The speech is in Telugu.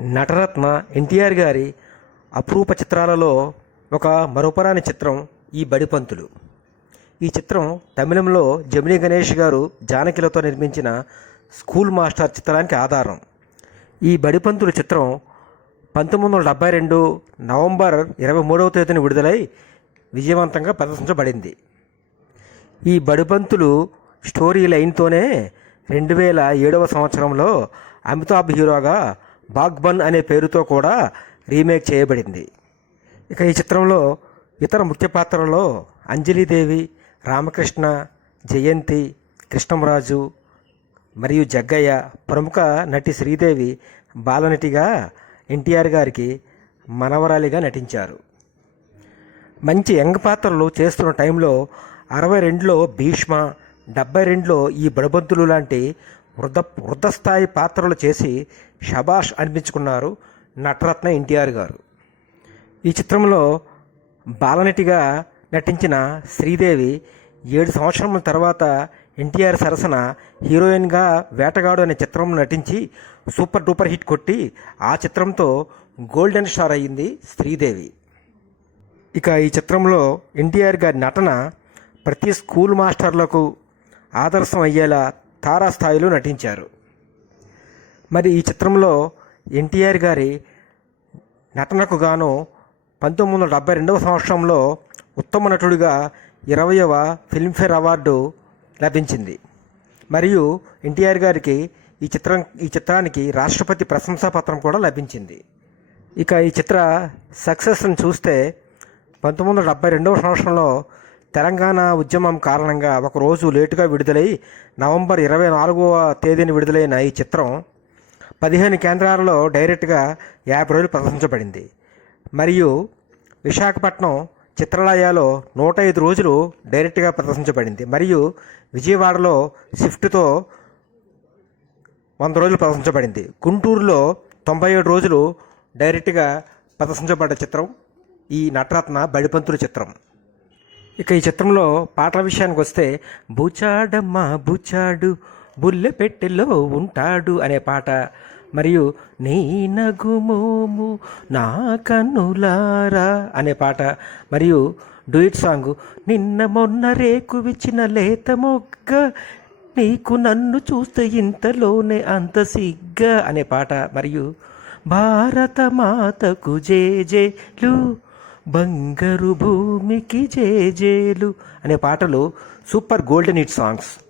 నటరత్న ఎన్టీఆర్ గారి అపురూప చిత్రాలలో ఒక మరుపరాని చిత్రం ఈ బడిపంతులు. ఈ చిత్రం తమిళంలో జమినీ గణేష్ గారు జానకిలతో నిర్మించిన స్కూల్ మాస్టర్ చిత్రానికి ఆధారం. ఈ బడిపంతులు చిత్రం పంతొమ్మిది వందల డెబ్బై రెండు నవంబర్ ఇరవై మూడవ తేదీన విడుదలై విజయవంతంగా ప్రదర్శించబడింది. ఈ బడిపంతులు స్టోరీ లైన్తోనే రెండు వేల ఏడవ సంవత్సరంలో అమితాబ్ హీరోగా బాగ్బన్ అనే పేరుతో కూడా రీమేక్ చేయబడింది. ఇక ఈ చిత్రంలో ఇతర ముఖ్య పాత్రల్లో అంజలీదేవి రామకృష్ణ జయంతి కృష్ణంరాజు మరియు జగ్గయ్య ప్రముఖ నటి శ్రీదేవి బాలనటిగా ఎన్టీఆర్ గారికి మనవరాలిగా నటించారు. మంచి యంగ్ పాత్రలు చేస్తున్న టైంలో అరవై రెండులో భీష్మ డెబ్బై రెండులో ఈ బడబంతులు లాంటి వృద్ధ వృద్ధస్థాయి పాత్రలు చేసి షబాష్ అనిపించుకున్నారు నటరత్న ఎన్టీఆర్ గారు. ఈ చిత్రంలో బాలనటిగా నటించిన శ్రీదేవి ఏడు సంవత్సరముల తర్వాత ఎన్టీఆర్ సరసన హీరోయిన్గా వేటగాడు అనే చిత్రంలో నటించి సూపర్ డూపర్ హిట్ కొట్టి ఆ చిత్రంతో గోల్డెన్ స్టార్ అయ్యింది శ్రీదేవి. ఇక ఈ చిత్రంలో ఎన్టీఆర్ గారి నటన ప్రతి స్కూల్ మాస్టర్లకు ఆదర్శం అయ్యేలా తారాస్థాయిలో నటించారు. మరి ఈ చిత్రంలో ఎన్టీఆర్ గారి నటనకు గాను పంతొమ్మిది వందల డెబ్బై రెండవ సంవత్సరంలో ఉత్తమ నటుడిగా ఇరవయవ ఫిల్మ్ఫేర్ అవార్డు లభించింది. మరియు ఎన్టీఆర్ గారికి ఈ చిత్రం ఈ చిత్రానికి రాష్ట్రపతి ప్రశంసా పత్రం కూడా లభించింది. ఇక ఈ చిత్ర సక్సెస్ని చూస్తే పంతొమ్మిది వందల డెబ్బై రెండవ సంవత్సరంలో తెలంగాణ ఉద్యమం కారణంగా ఒక రోజు లేటుగా విడుదలై నవంబర్ ఇరవై నాలుగవ తేదీన విడుదలైన ఈ చిత్రం పదిహేను కేంద్రాలలో డైరెక్ట్గా యాభై రోజులు ప్రదర్శించబడింది. మరియు విశాఖపట్నం చిత్రాలయాలో నూట ఐదు రోజులు డైరెక్ట్గా ప్రదర్శించబడింది. మరియు విజయవాడలో షిఫ్ట్తో వంద రోజులు ప్రదర్శించబడింది. గుంటూరులో తొంభై ఏడు రోజులు డైరెక్ట్గా ప్రదర్శించబడ్డ చిత్రం ఈ నటరత్న బడిపంతుల చిత్రం. ఇక ఈ చిత్రంలో పాటల విషయానికి వస్తే బుచాడమ్మ బుచాడు బుల్లె పెట్టెలో ఉంటాడు అనే పాట. మరియు నీ నగుమోము నా కన్నులారా అనే పాట. మరియు డూయిట్ సాంగ్ నిన్న మొన్న రేకు విచ్చిన లేత మొగ్గ నీకు నన్ను చూస్తే ఇంతలోనే అంత సిగ్గా అనే పాట. మరియు భారత మాతకు జేజేలు బంగారు భూమికి జేజేలు అనే పాటలు సూపర్ గోల్డెన్ హిట్ సాంగ్స్.